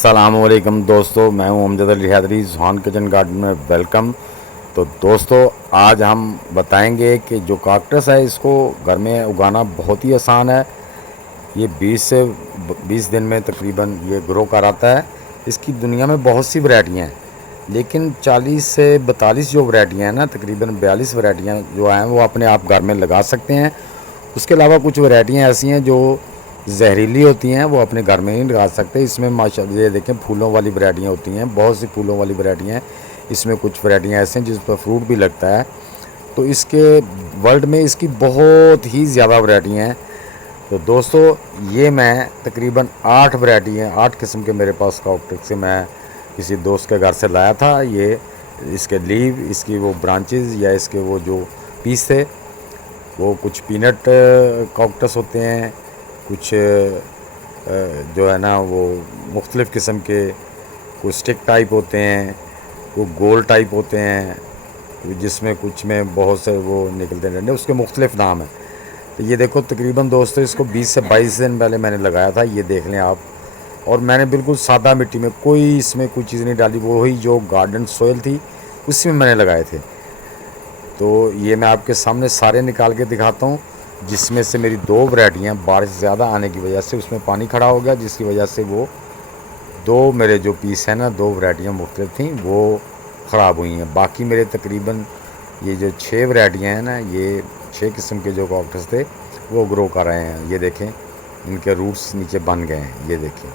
अस्सलामुअलैकुम दोस्तों, मैं हूं Amjad Ali Haidri. John kitchen garden में वेलकम। तो दोस्तों, आज हम बताएंगे कि जो काक्टस है इसको घर में उगाना बहुत ही आसान है। ये 20 से 20 दिन में तकरीबन ये ग्रो कर आता है। इसकी दुनिया में बहुत सी वैरायटियाँ हैं, लेकिन 40 से 42 जो वैरायटियाँ हैं ना, तकरीबन 42 वैरायटियाँ जो हैं वो अपने आप घर में लगा सकते हैं। उसके अलावा कुछ वैरायटियाँ ऐसी हैं जो जहरीली होती हैं, वो अपने घर में नहीं लगा सकते। इसमें माशाल्लाह ये देखें, फूलों वाली वैरायटियाँ होती हैं, बहुत सी फूलों वाली वैरायटियाँ हैं। इसमें कुछ वैरायटियाँ ऐसे हैं जिस पर फ्रूट भी लगता है। तो इसके वर्ल्ड में इसकी बहुत ही ज़्यादा वैरायटियाँ हैं। तो दोस्तों, ये मैं तकरीबन 8 वैरायटी हैं, 8 किस्म के मेरे पास काक्टस से मैं किसी दोस्त के घर से लाया था। ये इसके लीव, इसकी वो ब्रांचेस या इसके वो जो पीस थे, वो कुछ पीनट काक्टस होते हैं, कुछ जो है ना वो मुख्तलिफ़ किस्म के, कुछ स्टिक टाइप होते हैं, वो गोल टाइप होते हैं, जिसमें कुछ में बहुत से वो निकलते हैं, उसके मुख्तलिफ़ नाम हैं। तो ये देखो, तकरीबन दोस्तों इसको 20 से 22 दिन पहले मैंने लगाया था, ये देख लें आप। और मैंने बिल्कुल सादा मिट्टी में, कोई इसमें कोई चीज़ नहीं डाली, वो ही जो गार्डन सोयल थी उसी में मैंने लगाए थे। तो ये मैं आपके सामने सारे निकाल के दिखाता हूँ, जिसमें से मेरी 2 वैरायटियाँ बारिश ज़्यादा आने की वजह से उसमें पानी खड़ा हो गया, जिसकी वजह से वो 2 मेरे जो पीस हैं ना, 2 वैरायटियाँ मुख्तलिफ थी, वो ख़राब हुई हैं। बाकी मेरे तकरीबन ये जो 6 वैरायटियाँ हैं ना, ये 6 किस्म के जो काक्टस थे वो ग्रो कर रहे हैं। ये देखें, इनके रूट्स नीचे बन गए हैं। ये देखिए,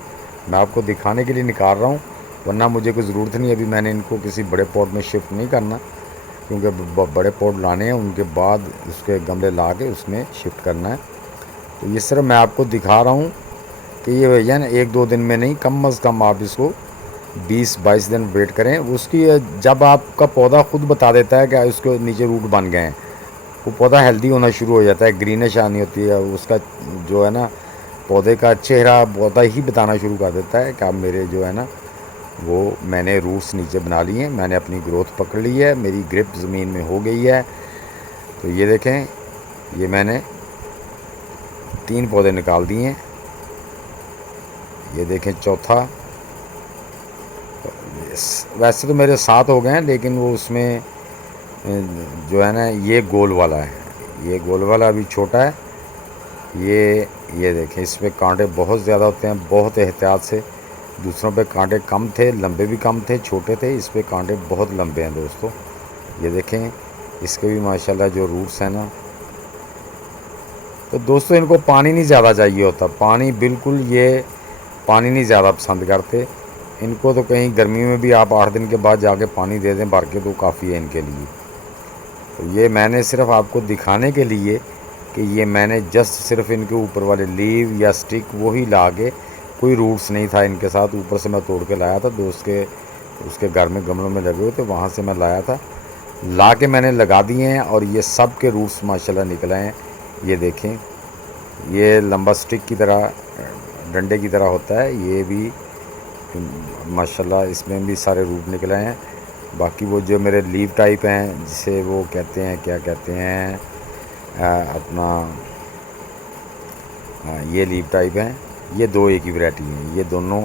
मैं आपको दिखाने के लिए निकाल रहा हूँ, वरना मुझे कोई ज़रूरत नहीं। अभी मैंने इनको किसी बड़े पॉट में शिफ्ट नहीं करना, क्योंकि बड़े पॉट लाने हैं, उनके बाद उसके गमले ला के उसमें शिफ्ट करना है। तो ये सिर्फ मैं आपको दिखा रहा हूँ कि ये भैया ना 1-2 दिन में नहीं, कम अज़ कम आप इसको 20-22 दिन वेट करें। उसकी जब आपका पौधा खुद बता देता है कि उसके नीचे रूट बन गए हैं, वो पौधा हेल्दी होना शुरू हो जाता है, ग्रीनिश आनी होती है उसका, जो है ना पौधे का चेहरा पौधा ही बताना शुरू कर देता है कि अब मेरे जो है ना वो मैंने रूट्स नीचे बना लिए हैं, मैंने अपनी ग्रोथ पकड़ ली है, मेरी ग्रिप ज़मीन में हो गई है। तो ये देखें, ये मैंने 3 पौधे निकाल दिए हैं। ये देखें चौथा, वैसे तो मेरे 7 हो गए हैं, लेकिन वो उसमें जो है ना ये गोल वाला है, ये गोल वाला अभी छोटा है। ये देखें, इस पर कांटे बहुत ज़्यादा होते हैं, बहुत एहतियात से। दूसरों पे कांटे कम थे, लंबे भी कम थे, छोटे थे, इस पे कांटे बहुत लंबे हैं दोस्तों। ये देखें, इसके भी माशाल्लाह जो रूट्स हैं ना। तो दोस्तों, इनको पानी नहीं ज़्यादा चाहिए होता, पानी बिल्कुल, ये पानी नहीं ज़्यादा पसंद करते। इनको तो कहीं गर्मी में भी आप 8 दिन के बाद जाके पानी दे दें भर के, तो काफ़ी है इनके लिए। तो ये मैंने सिर्फ आपको दिखाने के लिए कि ये मैंने जस्ट सिर्फ इनके ऊपर वाले लीव या स्टिक वो ही ला के, कोई रूट्स नहीं था इनके साथ, ऊपर से मैं तोड़ के लाया था। दोस्त के उसके घर में गमलों में लगे हुए थे, वहाँ से मैं लाया था, ला के मैंने लगा दिए हैं। और ये सब के रूट्स माशाल्लाह निकल आए हैं। ये देखें, ये लंबा स्टिक की तरह, डंडे की तरह होता है, ये भी माशाल्लाह इसमें भी सारे रूट निकल आए हैं। बाकी वो जो मेरे लीव टाइप हैं, जिसे वो कहते हैं, क्या कहते हैं, अपना, ये लीव टाइप हैं, ये 2 एक ही वैरायटी हैं। ये दोनों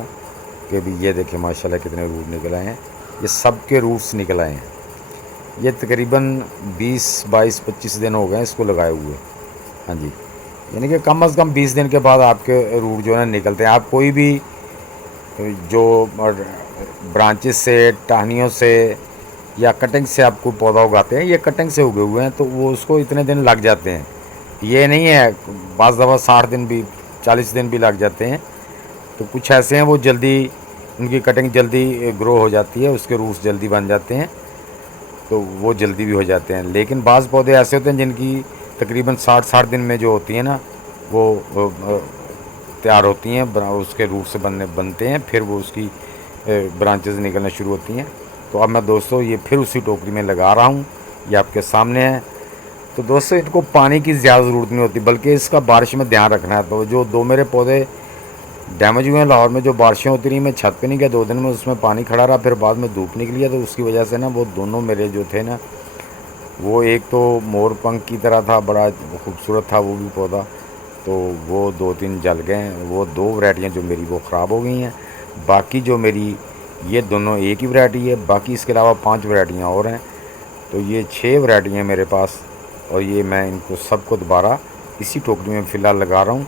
के भी ये देखें माशाल्लाह कितने रूट निकल आए हैं। ये सब के रूट्स निकल आए हैं। ये तकरीबन 20-22-25 दिन हो गए इसको लगाए हुए। हाँ जी, यानी कि कम अज़ कम 20 दिन के बाद आपके रूट जो है ना निकलते हैं। आप कोई भी जो ब्रांचेस से, टहनियों से या कटिंग से आपको पौधा उगाते हैं, ये कटिंग से उगे हुए हैं, तो वो उसको इतने दिन लग जाते हैं। ये नहीं है, बाज़ दफ़ा 60 दिन भी, 40 दिन भी लग जाते हैं। तो कुछ ऐसे हैं वो जल्दी, उनकी कटिंग जल्दी ग्रो हो जाती है, उसके रूट्स जल्दी बन जाते हैं, तो वो जल्दी भी हो जाते हैं। लेकिन बाज़ पौधे ऐसे होते हैं जिनकी तकरीबन 60-60 दिन में जो होती हैं ना, वो तैयार होती हैं, उसके रूट से बनते हैं, फिर वो उसकी ब्रांचेस निकलना शुरू होती हैं। तो अब मैं दोस्तों ये फिर उसी टोकरी में लगा रहा हूँ, ये आपके सामने है। तो दोस्तों, इनको पानी की ज़्यादा ज़रूरत नहीं होती, बल्कि इसका बारिश में ध्यान रखना है। तो जो 2 मेरे पौधे डैमेज हुए हैं लाहौर में, जो बारिशें होती रही, मैं छत पे नहीं गया 2 दिन में, उसमें पानी खड़ा रहा, फिर बाद में धूप निकली है, तो उसकी वजह से ना वो दोनों मेरे जो थे ना, वो एक तो मोर पंख की तरह था, बड़ा खूबसूरत था वो भी पौधा, तो वो 2-3 जल गए हैं। वो 2 वैरायटियाँ जो मेरी वो ख़राब हो गई हैं। बाकी जो मेरी ये दोनों एक ही वैरायटी है, बाकी इसके अलावा 5 वैरायटियाँ और हैं। तो ये 6 वैरायटी हैं मेरे पास, और ये मैं इनको सबको दोबारा इसी टोकरी में फ़िलहाल लगा रहा हूँ।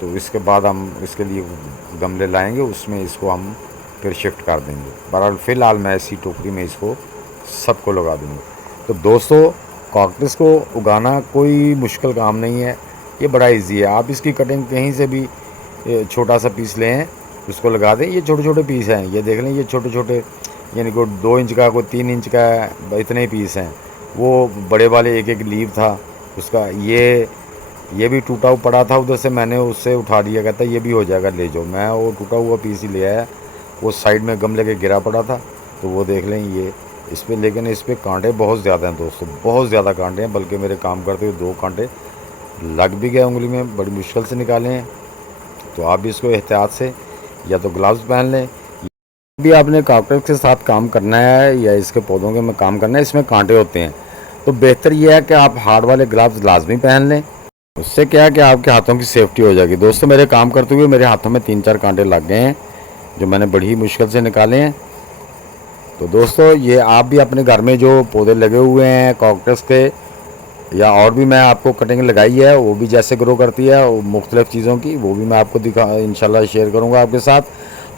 तो इसके बाद हम इसके लिए गमले लाएंगे, उसमें इसको हम फिर शिफ्ट कर देंगे। बहरहाल फ़िलहाल मैं इसी टोकरी में इसको सबको लगा दूँगा। तो दोस्तों, कॉकटेस को उगाना कोई मुश्किल काम नहीं है, ये बड़ा इजी है। आप इसकी कटिंग कहीं से भी छोटा सा पीस लें, उसको लगा दें। ये छोटे छोटे पीस हैं, ये देख लें, ये छोटे छोटे, यानी कोई 2 इंच का, कोई 3 इंच का, इतने ही पीस हैं। वो बड़े वाले एक एक लीव था उसका, ये भी टूटा हुआ पड़ा था उधर से, मैंने उससे उठा लिया, कहता ये भी हो जाएगा, ले जाओ। मैं वो टूटा हुआ पीस ही ले आया, वो साइड में गमले के गिरा पड़ा था। तो वो देख लें ये इस पर, लेकिन इस पर कांटे बहुत ज़्यादा हैं दोस्तों, बहुत ज़्यादा कांटे हैं। बल्कि मेरे काम करते हुए 2 कांटे लग भी गए उंगली में, बड़ी मुश्किल से निकाले हैं। तो आप भी इसको एहतियात से या तो ग्लव्स पहन लें, भी आपने कॉकटेस के साथ काम करना है या इसके पौधों के में काम करना है, इसमें कांटे होते हैं। तो बेहतर यह है कि आप हार्ड वाले ग्लव्स लाजमी पहन लें। उससे क्या है कि आपके हाथों की सेफ्टी हो जाएगी। दोस्तों, मेरे काम करते हुए मेरे हाथों में 3-4 कांटे लग गए हैं, जो मैंने बड़ी मुश्किल से निकाले हैं। तो दोस्तों, ये आप भी अपने घर में जो पौधे लगे हुए हैं कॉकटेस के, या और भी मैं आपको कटिंग लगाई है, वो भी जैसे ग्रो करती है मुख्तलिफ़ चीज़ों की, वो भी मैं आपको इंशाल्लाह शेयर करूँगा आपके साथ।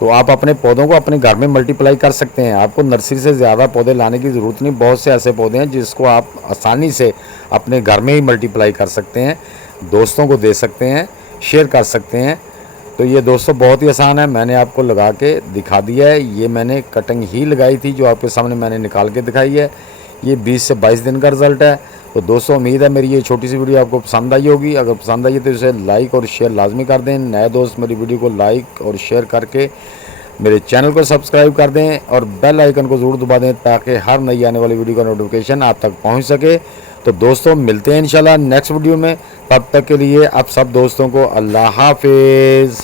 तो आप अपने पौधों को अपने घर में मल्टीप्लाई कर सकते हैं। आपको नर्सरी से ज़्यादा पौधे लाने की ज़रूरत नहीं। बहुत से ऐसे पौधे हैं जिसको आप आसानी से अपने घर में ही मल्टीप्लाई कर सकते हैं, दोस्तों को दे सकते हैं, शेयर कर सकते हैं। तो ये दोस्तों बहुत ही आसान है, मैंने आपको लगा के दिखा दिया है। ये मैंने कटिंग ही लगाई थी जो आपके सामने मैंने निकाल के दिखाई है। ये 20 से 22 दिन का रिज़ल्ट है। तो दोस्तों, उम्मीद है मेरी ये छोटी सी वीडियो आपको पसंद आई होगी। अगर पसंद आई है तो इसे लाइक और शेयर लाजमी कर दें। नए दोस्त मेरी वीडियो को लाइक और शेयर करके मेरे चैनल को सब्सक्राइब कर दें और बेल आइकन को ज़रूर दबा दें, ताकि हर नई आने वाली वीडियो का नोटिफिकेशन आप तक पहुंच सके। तो दोस्तों, मिलते हैं इंशाल्लाह नेक्स्ट वीडियो में। तब तक के लिए आप सब दोस्तों को अल्लाह हाफिज़।